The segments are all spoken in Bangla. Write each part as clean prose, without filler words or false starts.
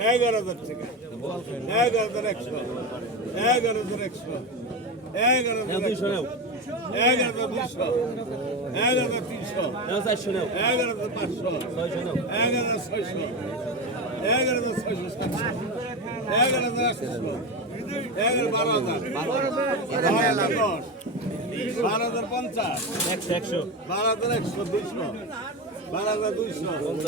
11,000 টাকা 11,100 11,100 11,200 11,200 11,300 11,500 11,600 11,600 11,800 12,000 12,050 12,100 200 12,200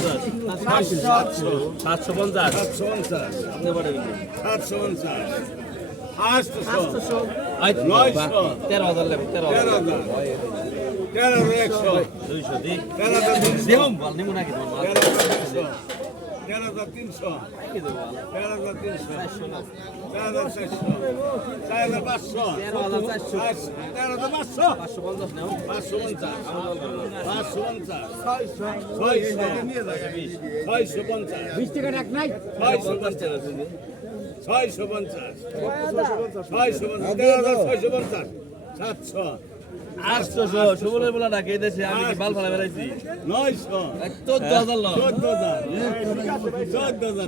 400 500 13,300 800 সুবলের বলা ডাকে দেশে আমি বাল ফালা বেরাইছি 900 14,000 14,000 ঠিক আছে 14,200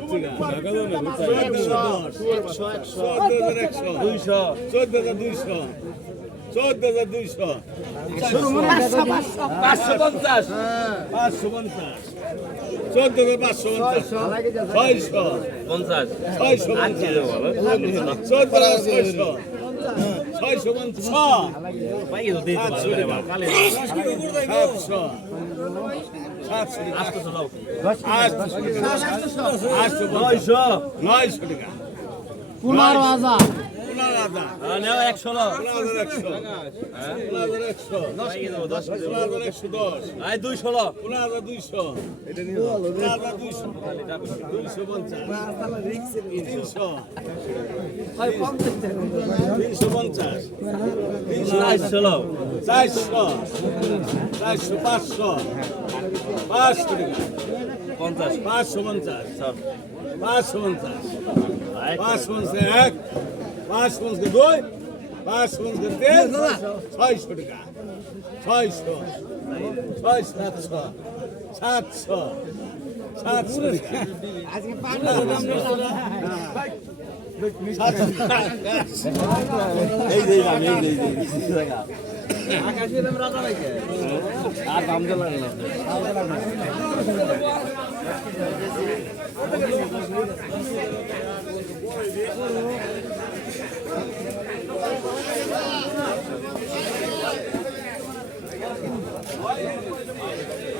14,200 14,200 550 আর দাম দিল না Why?